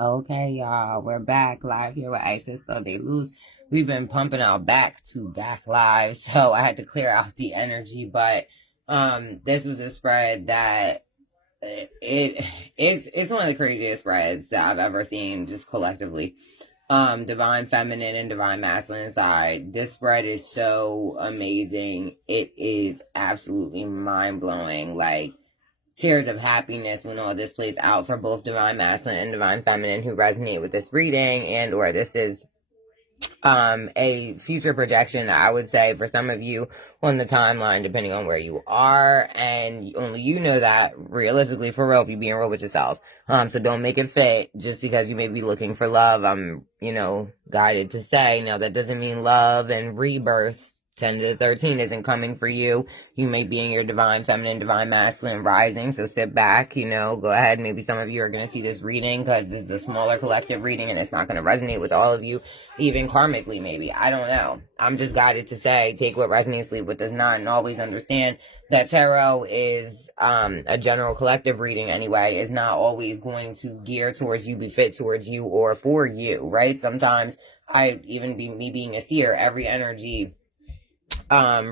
Okay, y'all, we're back live here with Isis So They Lose. We've been pumping out back-to-back lives, so I had to clear out the energy, but this was a spread that it's one of the craziest spreads that I've ever seen, just collectively. Divine feminine and divine masculine side. This spread is so amazing. It is absolutely mind-blowing. Like, tears of happiness when all this plays out for both divine masculine and divine feminine who resonate with this reading, and or this is a future projection, I would say, for some of you on the timeline, depending on where you are, and only you know that realistically, for real, if you're being real with yourself. So don't make it fit just because you may be looking for love. I'm, guided to say, now that doesn't mean love and rebirth 10 to 13 isn't coming for you. You may be in your divine feminine, divine masculine rising, so sit back, go ahead. Maybe some of you are going to see this reading because this is a smaller collective reading and it's not going to resonate with all of you, even karmically maybe. I don't know. I'm just guided to say, take what resonates, leave what does not, and always understand that tarot is a general collective reading anyway, is not always going to gear towards you, be fit towards you, or for you, right? Sometimes me being a seer, every energy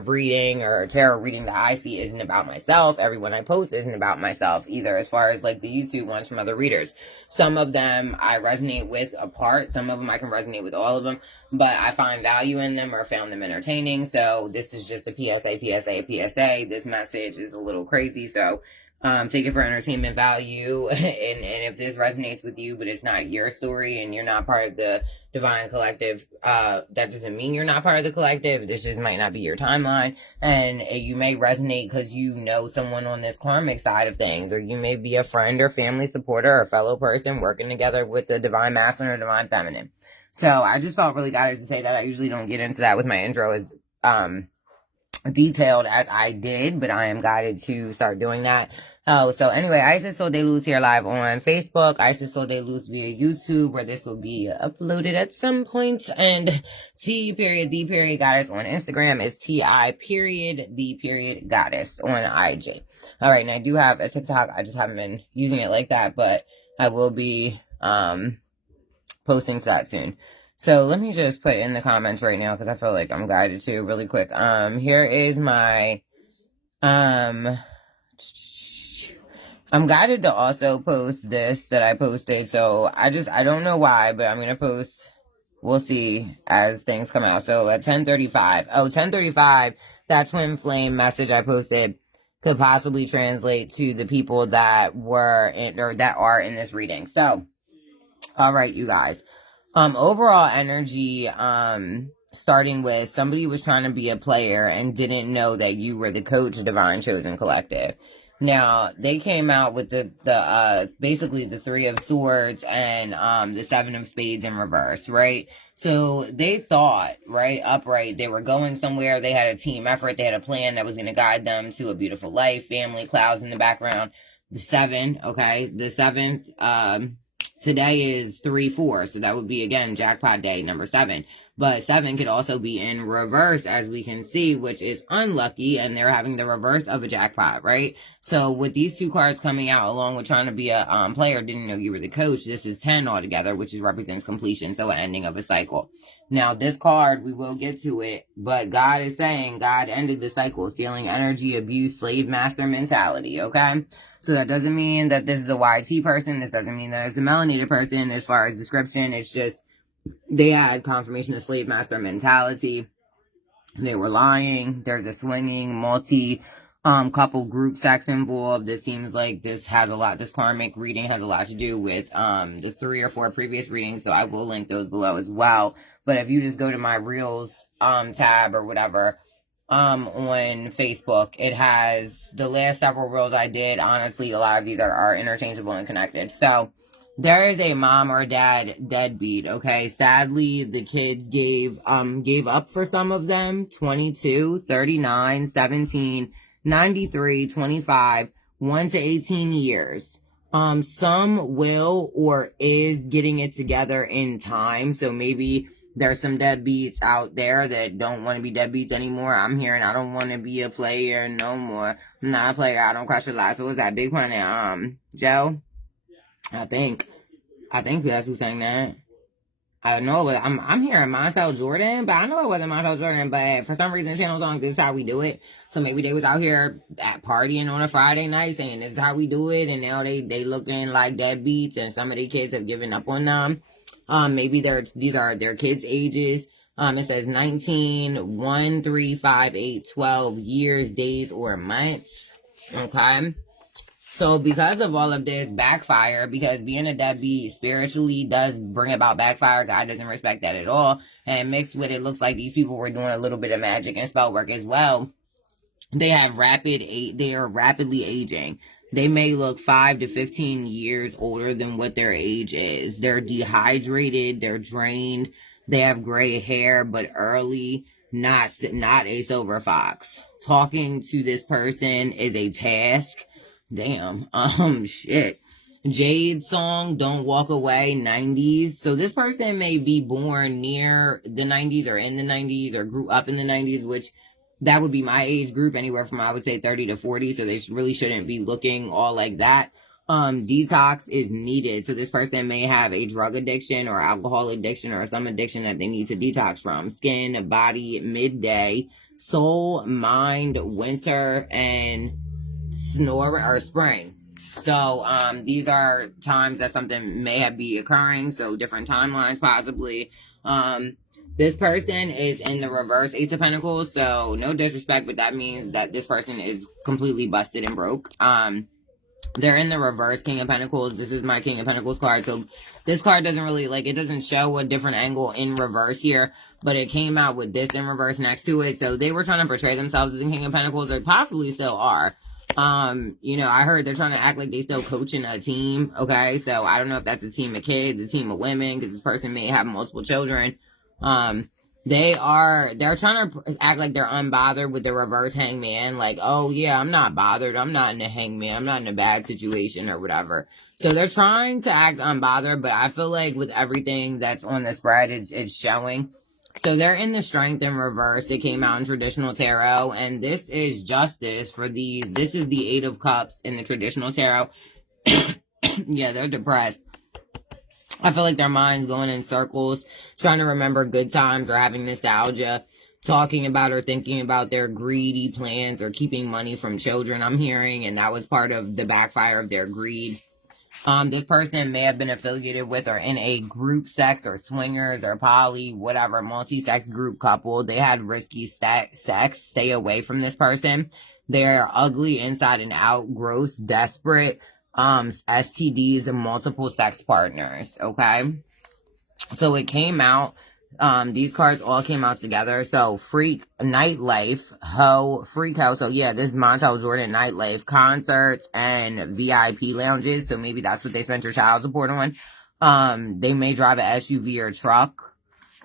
reading or tarot reading that I see isn't about myself. Everyone I post isn't about myself either, as far as like the YouTube ones from other readers. Some of them I resonate with a part, some of them I can resonate with all of them, but I find value in them or found them entertaining. So this is just a PSA. This message is a little crazy, so take it for entertainment value. and if this resonates with you, but it's not your story and you're not part of the divine collective, that doesn't mean you're not part of the collective. This just might not be your timeline, and you may resonate because you know someone on this karmic side of things, or you may be a friend or family supporter or fellow person working together with the divine masculine or divine feminine. So I just felt really guided to say that. I usually don't get into that with my intro as detailed as I did, but I am guided to start doing that. So anyway, Isis So They Lose here live on Facebook, Isis So They Lose via YouTube, where this will be uploaded at some point, and T.the.goddess on Instagram is Ti.the.goddess on IG. Alright, and I do have a TikTok, I just haven't been using it like that, but I will be posting to that soon. So let me just put in the comments right now, because I feel like I'm guided to really quick. Here is my, I'm guided to also post this that I posted. So I don't know why, but I'm going to post, we'll see as things come out. So at 10:35, that twin flame message I posted could possibly translate to the people that were in, or that are in this reading. So, all right, you guys. Overall energy, starting with somebody was trying to be a player and didn't know that you were the coach of Divine Chosen Collective. Now, they came out with the basically the Three of Swords and, the Seven of Spades in reverse, right? So they thought, right, upright, they were going somewhere, they had a team effort, they had a plan that was going to guide them to a beautiful life, family, clouds in the background. The seven, okay, the seventh, today is 3-4, so that would be, again, jackpot day, number 7. But 7 could also be in reverse, as we can see, which is unlucky, and they're having the reverse of a jackpot, right? So with these two cards coming out, along with trying to be a player, didn't know you were the coach, this is 10 altogether, which represents completion, so an ending of a cycle. Now, this card, we will get to it, but God is saying God ended the cycle, stealing energy, abuse, slave master mentality, okay? So that doesn't mean that this is a YT person. This doesn't mean that it's a melanated person as far as description. It's just they had confirmation of slave master mentality. They were lying. There's a swinging couple group sex involved. This seems like this karmic reading has a lot to do with the 3 or 4 previous readings. So I will link those below as well. But if you just go to my Reels tab or whatever, on Facebook, it has the last several reels I did. Honestly, a lot of these are interchangeable and connected. So there is a mom or dad deadbeat, okay? Sadly, the kids gave up for some of them. 22, 39, 17, 93, 25, 1 to 18 years. Some will or is getting it together in time. So maybe there's some deadbeats out there that don't want to be deadbeats anymore. I'm hearing I don't want to be a player no more. I'm not a player. I don't crush your life. So what's that big one now? Joe? I think. I think that's who's saying that. I know, but I'm hearing Montel Jordan, but I know it wasn't Montel Jordan, but for some reason the channel's on, this is how we do it. So maybe they was out here at partying on a Friday night saying this is how we do it, and now they looking like deadbeats, and some of the kids have given up on them. Maybe these are their kids' ages. It says 19, 1, 3, 5, 8, 12 years, days, or months. Okay. So because of all of this backfire, because being a deadbeat spiritually does bring about backfire, God doesn't respect that at all. And mixed with it, looks like these people were doing a little bit of magic and spell work as well. They are rapidly aging. They may look 5 to 15 years older than what their age is. They're dehydrated, they're drained, they have gray hair, but early, not a silver fox. Talking to this person is a task. Damn. Shit. Jade song, Don't Walk Away, 90s. So this person may be born near the 90s or in the 90s or grew up in the 90s, which that would be my age group, anywhere from, I would say, 30 to 40. So they really shouldn't be looking all like that. Detox is needed. So this person may have a drug addiction or alcohol addiction or some addiction that they need to detox from. Skin, body, midday, soul, mind, winter, and snore or spring. So these are times that something may be occurring, so different timelines possibly. This person is in the reverse Ace of Pentacles, so no disrespect, but that means that this person is completely busted and broke. They're in the reverse King of Pentacles. This is my King of Pentacles card, so this card doesn't really, it doesn't show a different angle in reverse here, but it came out with this in reverse next to it, so they were trying to portray themselves as a King of Pentacles, or possibly still are. I heard they're trying to act like they still coaching a team, okay? So I don't know if that's a team of kids, a team of women, because this person may have multiple children. They're trying to act like they're unbothered with the reverse hangman, like, oh yeah, I'm not bothered, I'm not in a hangman, I'm not in a bad situation or whatever. So they're trying to act unbothered, but I feel like with everything that's on the spread, it's showing. So they're in the Strength in reverse. It came out in traditional tarot, and this is justice for these. This is the Eight of Cups in the traditional tarot. Yeah, they're depressed. I feel like their mind's going in circles, trying to remember good times or having nostalgia, talking about or thinking about their greedy plans or keeping money from children, I'm hearing, and that was part of the backfire of their greed. This person may have been affiliated with or in a group sex or swingers or poly, whatever, multi-sex group couple. They had risky sex. Stay away from this person. They're ugly inside and out, gross, desperate, STDs, and multiple sex partners, okay? So it came out, these cards all came out together. So freak, nightlife, hoe, freak hoe. So yeah, this is Montel Jordan nightlife, concerts and VIP lounges. So maybe that's what they spent your child support on. They may drive an SUV or truck.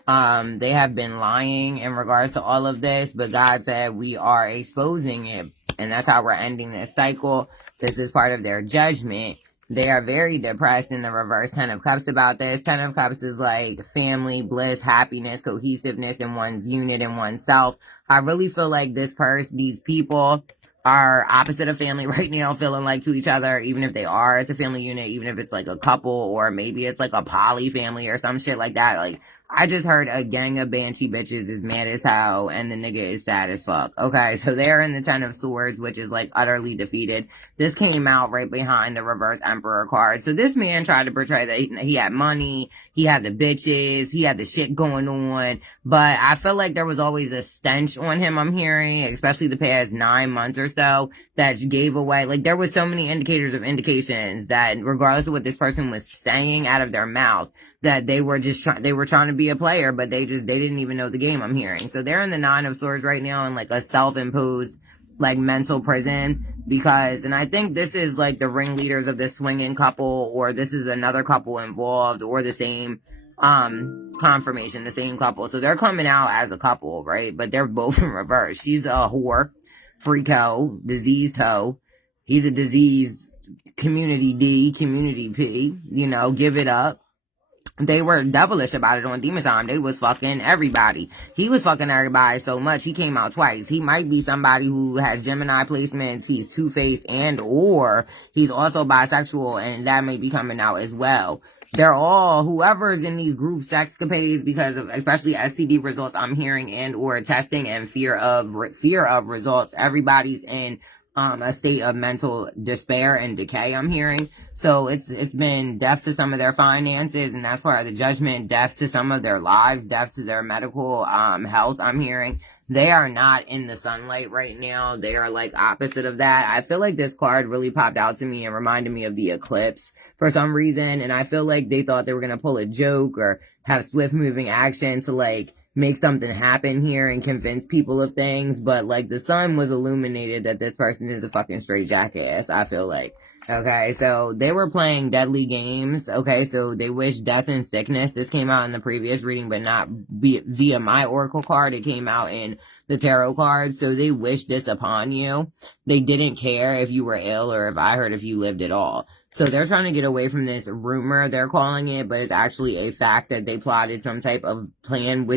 They have been lying in regards to all of this, but God said we are exposing it. And that's how we're ending this cycle. This is part of their judgment. They are very depressed in the reverse 10 of Cups about this. 10 of Cups is like family, bliss, happiness, cohesiveness in one's unit and oneself. I really feel like these people are opposite of family right now, feeling like to each other, even if they are as a family unit, even if it's like a couple, or maybe it's like a poly family or some shit like that. Like, I just heard a gang of banshee bitches is mad as hell, and the nigga is sad as fuck. Okay, so they're in the 10 of Swords, which is like utterly defeated. This came out right behind the reverse Emperor card. So this man tried to portray that he had money, he had the bitches, he had the shit going on, but I feel like there was always a stench on him, I'm hearing, especially the past 9 months or so, that gave away, like, there was so many indicators of indications that regardless of what this person was saying out of their mouth, that they were trying to be a player, but they didn't even know the game, I'm hearing. So they're in the 9 of Swords right now in like a self-imposed, like, mental prison, because, and I think this is like the ringleaders of this swinging couple, or this is another couple involved, or the same, confirmation, the same couple. So they're coming out as a couple, right? But they're both in reverse. She's a whore, freak hoe, diseased hoe. He's a diseased community D, community P, give it up. They were devilish about it on Demon Time. They was fucking everybody. He was fucking everybody so much, he came out twice. He might be somebody who has Gemini placements, he's two-faced, and or he's also bisexual, and that may be coming out as well. they're all, whoever's in these group sexcapades because of especially STD results I'm hearing and or testing and fear of results, everybody's in a state of mental despair and decay, I'm hearing. So it's been death to some of their finances, and that's part of the judgment, death to some of their lives, death to their medical health, I'm hearing. They are not in the sunlight right now. They are like opposite of that. I feel like this card really popped out to me and reminded me of the eclipse for some reason, and I feel like they thought they were gonna pull a joke or have swift moving action to like make something happen here and convince people of things, but like the sun was illuminated that this person is a fucking straight jackass, I feel like. Okay, so they were playing deadly games. Okay, so they wish death and sickness. This came out in the previous reading, but not via my oracle card. It came out in the tarot cards. So they wish this upon you. They didn't care if you were ill or if I heard if you lived at all. So they're trying to get away from this rumor, they're calling it, but it's actually a fact that they plotted some type of plan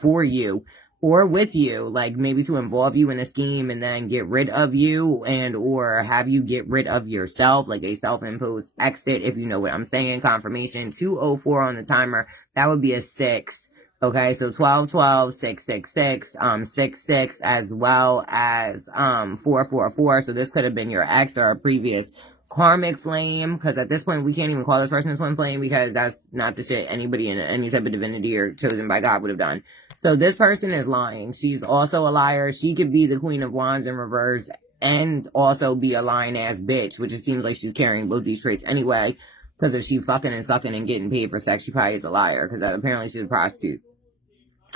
for you or with you, like maybe to involve you in a scheme and then get rid of you and or have you get rid of yourself, like a self-imposed exit, if you know what I'm saying. Confirmation 204 on the timer. That would be a 6. Okay, so 1212, 666, 66, as well as 444. So this could have been your ex or a previous karmic flame, because at this point we can't even call this person a twin flame because that's not the shit anybody in any type of divinity or chosen by God would have done. So this person is lying. She's also a liar. She could be the Queen of Wands in reverse and also be a lying ass bitch, which it seems like she's carrying both these traits anyway, because if she fucking and sucking and getting paid for sex, she probably is a liar, because apparently she's a prostitute.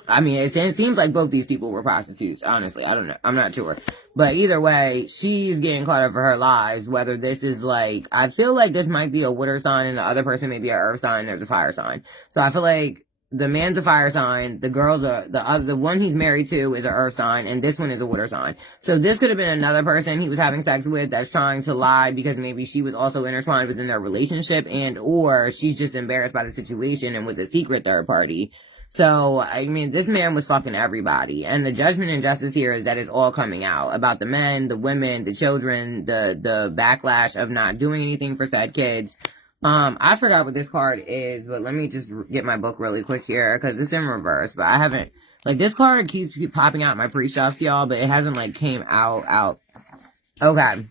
I mean, it seems like both these people were prostitutes, honestly. I don't know. I'm not sure. But either way, she's getting caught up for her lies. Whether this is like, I feel like this might be a water sign and the other person may be an earth sign. There's a fire sign. So I feel like the man's a fire sign. The girl's the one he's married to is an earth sign. And this one is a water sign. So this could have been another person he was having sex with that's trying to lie because maybe she was also intertwined within their relationship and or she's just embarrassed by the situation and was a secret third party. So, I mean, this man was fucking everybody. And the judgment and justice here is that it's all coming out. About the men, the women, the children, the backlash of not doing anything for said kids. I forgot what this card is, but let me just get my book really quick here, because it's in reverse, but I haven't, like, this card keeps popping out in my pre-shelves, y'all, but it hasn't, like, came out. Okay.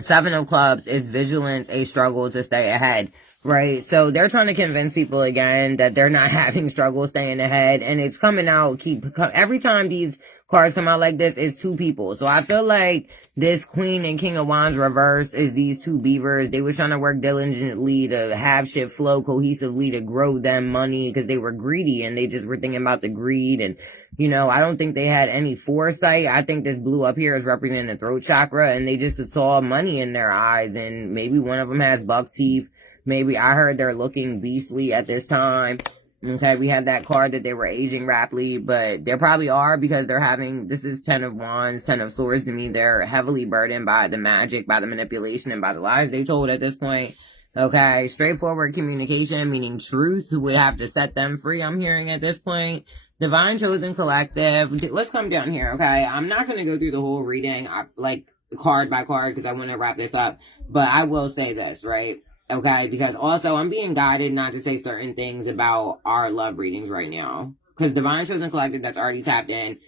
7 of Clubs is vigilance, a struggle to stay ahead. Right, so they're trying to convince people again that they're not having struggle staying ahead, and it's coming out, every time these cards come out like this, it's two people. So I feel like this Queen and King of Wands reverse is these two beavers. They was trying to work diligently to have shit flow cohesively to grow them money because they were greedy and they just were thinking about the greed. And, you know, I don't think they had any foresight. I think this blue up here is representing the throat chakra, and they just saw money in their eyes, and maybe one of them has buck teeth. Maybe I heard they're looking beastly at this time. Okay, we had that card that they were aging rapidly, but they probably are because they're having, this is 10 of Wands, 10 of Swords to me. They're heavily burdened by the magic, by the manipulation, and by the lies they told at this point. Okay, straightforward communication, meaning truth, would have to set them free, I'm hearing at this point. Divine Chosen Collective. Let's come down here, okay? I'm not going to go through the whole reading, like, card by card, because I want to wrap this up. But I will say this, right? Okay, because also I'm being guided not to say certain things about our love readings right now. Because Divine Chosen Collective that's already tapped in,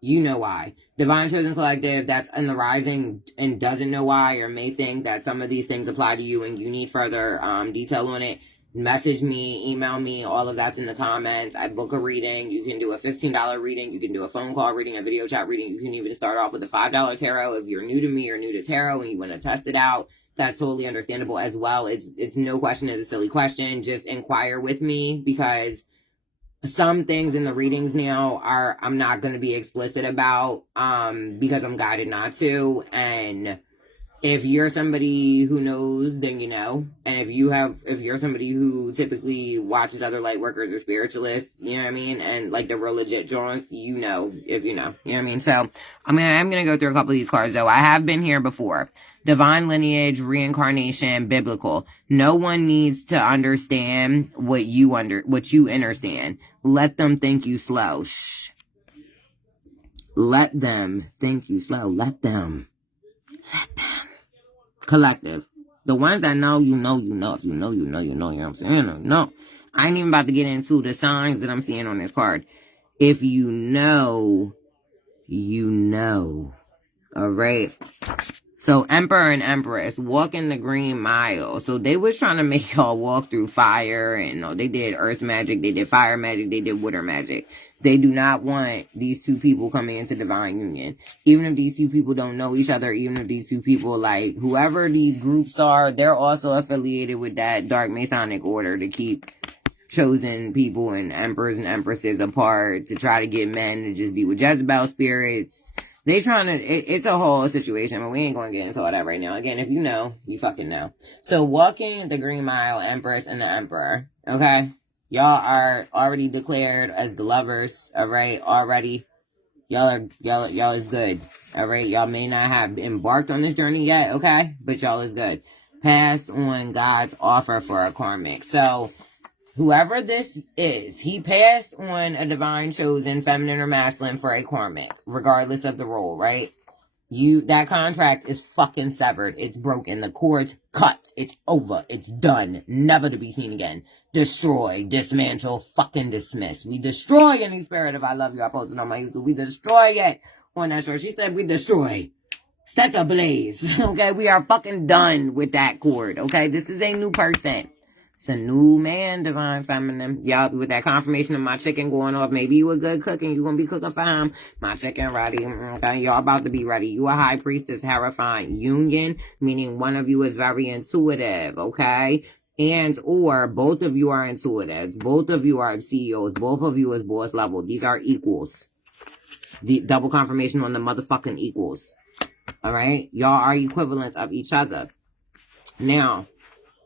you know why. Divine Chosen Collective that's in the rising and doesn't know why or may think that some of these things apply to you and you need further detail on it, message me, email me, all of that's in the comments. I book a reading. You can do a $15 reading. You can do a phone call reading, a video chat reading. You can even start off with a $5 tarot if you're new to me or new to tarot and you want to test it out. That's totally understandable as well. It's no question, it's a silly question. Just inquire with me because some things in the readings now I'm not going to be explicit about because I'm guided not to. And if you're somebody who knows, then you know. And if you're somebody who typically watches other light workers or spiritualists, you know what I mean? And like the real legit journalists, you know, if you know what I mean? So I'm going to go through a couple of these cards though. I have been here before. Divine lineage, reincarnation, biblical. No one needs to understand what you understand. Let them think you slow. Shh. Let them think you slow. Let them. Collective. The ones that know, you know, you know. If you know, you know, you know. You know what I'm saying? No. I ain't even about to get into the signs that I'm seeing on this card. If you know, you know. All right. So Emperor and Empress walking the green mile. So they was trying to make y'all walk through fire, and they did earth magic, they did fire magic, they did water magic. They do not want these two people coming into divine union. Even if these two people don't know each other, even if these two people, like, whoever these groups are, they're also affiliated with that dark Masonic order to keep chosen people and emperors and empresses apart, to try to get men to just be with Jezebel spirits. They trying to, it's a whole situation, but we ain't going to get into all that right now. Again, if you know, you fucking know. So walking the green mile, Empress and the Emperor, okay? Y'all are already declared as the lovers, all right? Already, y'all is good, all right? Y'all may not have embarked on this journey yet, okay? But y'all is good. Pass on God's offer for a karmic. So, whoever this is, he passed on a divine chosen, feminine or masculine, for a karmic, regardless of the role, right? That contract is fucking severed. It's broken. The cord's cut. It's over. It's done. Never to be seen again. Destroy, dismantle, fucking dismiss. We destroy any spirit of I love you. I posted on my YouTube. We destroy it on that show. She said we destroy. Set ablaze. Okay, we are fucking done with that cord. Okay, this is a new person. It's a new man, divine feminine. Y'all, with that confirmation of my chicken going off, maybe you a good cook and you gonna be cooking for him. My chicken ready. Okay, y'all about to be ready. You a high priestess, Hierophant union, meaning one of you is very intuitive, okay? And or both of you are intuitives. Both of you are CEOs. Both of you is boss level. These are equals. The double confirmation on the motherfucking equals. All right? Y'all are equivalents of each other. Now,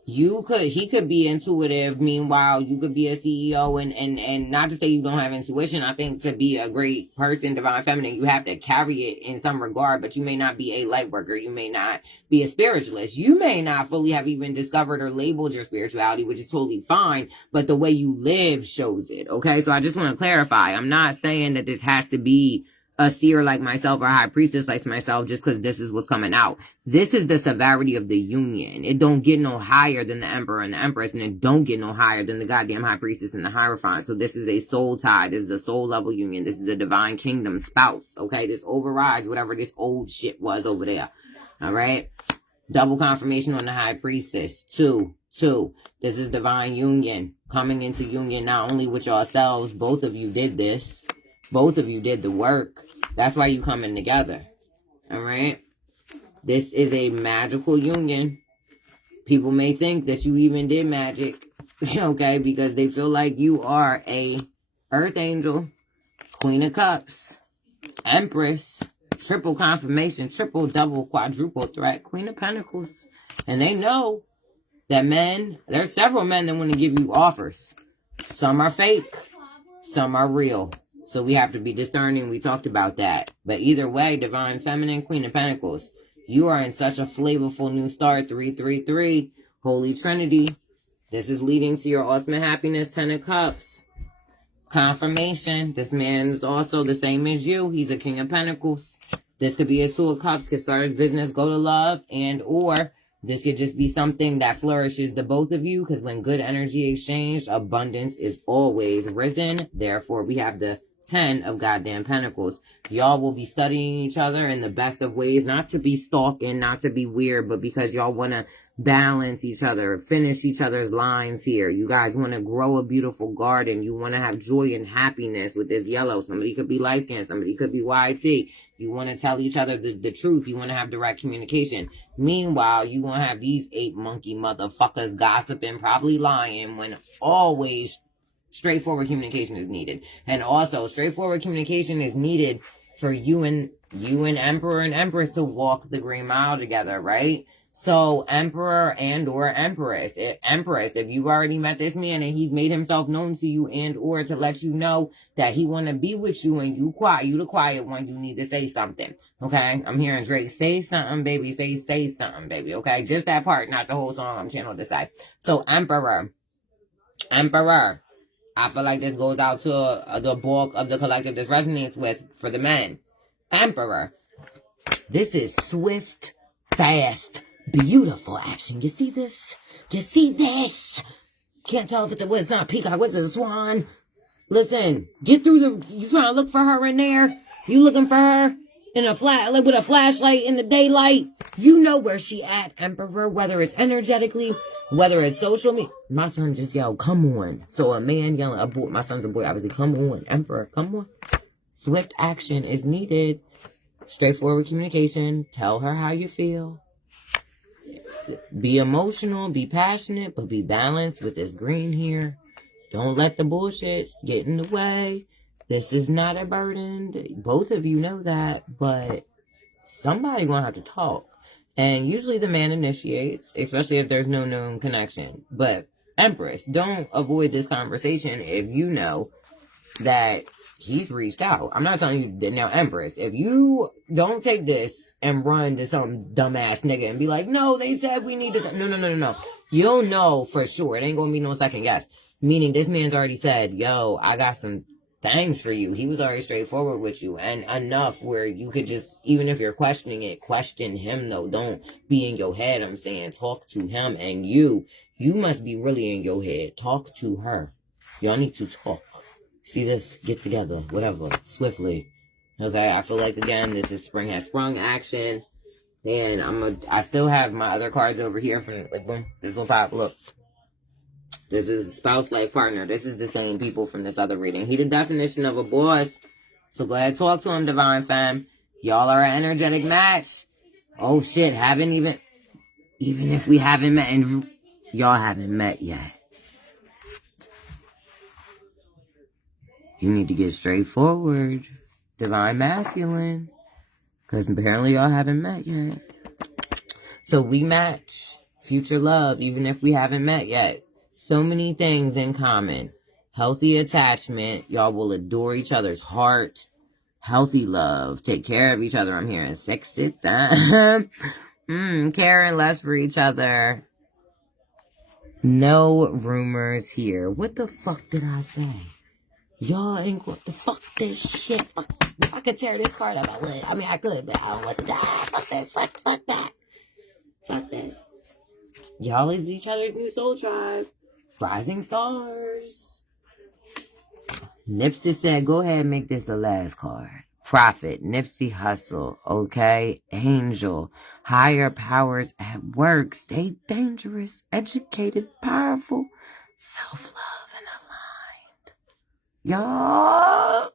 he could be intuitive. Meanwhile, you could be a CEO, and not to say you don't have intuition. I think to be a great person, divine feminine, you have to carry it in some regard, but you may not be a light worker. You may not be a spiritualist. You may not fully have even discovered or labeled your spirituality, which is totally fine, but the way you live shows it. Okay. So I just want to clarify. I'm not saying that this has to be a seer like myself or a high priestess like myself just because this is what's coming out. This is the severity of the union. It don't get no higher than the emperor and the empress, and it don't get no higher than the goddamn high priestess and the hierophant. So this is a soul tie. This is a soul level union. This is a divine kingdom spouse. Okay, this overrides whatever this old shit was over there. All right, double confirmation on the high priestess. Two. This is divine union, coming into union not only with yourselves. Both of you did this. Both of you did the work. That's why you coming together. All right. This is a magical union. People may think that you even did magic, okay, because they feel like you are a earth angel, queen of cups, empress, triple confirmation, triple, double, quadruple threat, queen of pentacles. And they know that there's several men that want to give you offers. Some are fake, some are real. So we have to be discerning. We talked about that. But either way, divine feminine, queen of pentacles. You are in such a flavorful new start. 333. Holy Trinity. This is leading to your ultimate happiness. 10 of cups. Confirmation. This man is also the same as you. He's a king of pentacles. This could be a 2 of cups. Could start his business, go to love. And or this could just be something that flourishes the both of you. Because when good energy exchanged, abundance is always risen. Therefore, we have the 10 of goddamn pentacles. Y'all will be studying each other in the best of ways, not to be stalking, not to be weird, but because y'all want to balance each other, finish each other's lines here. You guys want to grow a beautiful garden. You want to have joy and happiness with this yellow. Somebody could be light skinned, somebody could be YT. You want to tell each other the truth. You want to have direct communication. Meanwhile, you want to have these 8 monkey motherfuckers gossiping, probably lying, when always straightforward communication is needed. And also, straightforward communication is needed for you and Emperor and Empress to walk the green mile together, right? So, Emperor and or Empress. Empress, if you've already met this man and he's made himself known to you and or to let you know that he want to be with you and you the quiet one, you need to say something. Okay? I'm hearing Drake, say something, baby. Say something, baby. Okay? Just that part, not the whole song. I'm channeled this side. So, Emperor. I feel like this goes out to the bulk of the collective this resonates with for the men. Emperor. This is swift, fast, beautiful action. You see this? You see this? Can't tell if it's not a peacock. What's it, a swan? Listen, get through you trying to look for her in there? You looking for her in a with a flashlight in the daylight? You know where she at, Emperor, whether it's energetically, whether it's social media. My son just yelled, come on. So a man yelling, a boy, my son's a boy, obviously, come on, Emperor, come on. Swift action is needed. Straightforward communication. Tell her how you feel. Be emotional, be passionate, but be balanced with this green here. Don't let the bullshit get in the way. This is not a burden. Both of you know that, but somebody gonna have to talk. And usually the man initiates, especially if there's no known connection. But Empress, don't avoid this conversation if you know that he's reached out. I'm not telling you that now, Empress. If you don't take this and run to some dumbass nigga and be like, no, they said we need to. No. You'll know for sure. It ain't gonna be no second guess. Meaning this man's already said, yo, I got some things for you. He was already straightforward with you. And enough where you could just, even if you're questioning it, question him though. Don't be in your head. I'm saying talk to him. And you must be really in your head. Talk to her. Y'all need to talk. See this? Get together. Whatever. Swiftly. Okay? I feel like, again, this is spring has sprung action. And I still have my other cards over here from, like, boom. This will pop. Look. This is spouse, life partner. This is the same people from this other reading. He the definition of a boss. So go ahead, talk to him, Divine Femme. Y'all are an energetic match. Oh, shit. Even if we haven't met, and y'all haven't met yet. You need to get straightforward. Divine Masculine. Because apparently y'all haven't met yet. So we match. Future love, even if we haven't met yet. So many things in common. Healthy attachment. Y'all will adore each other's heart. Healthy love. Take care of each other. I'm hearing sexy time. Caring less for each other. No rumors here. What the fuck did I say? Y'all ain't what the fuck this shit. Fuck. If I could tear this card up, I would. I mean, I could, but I don't want to die. Fuck this. Fuck that. Fuck this. Y'all is each other's new soul tribe. Rising stars. Nipsey said, go ahead and make this the last card. Prophet, Nipsey Hussle, okay? Angel, higher powers at work. Stay dangerous, educated, powerful, self-love, and aligned. Y'all.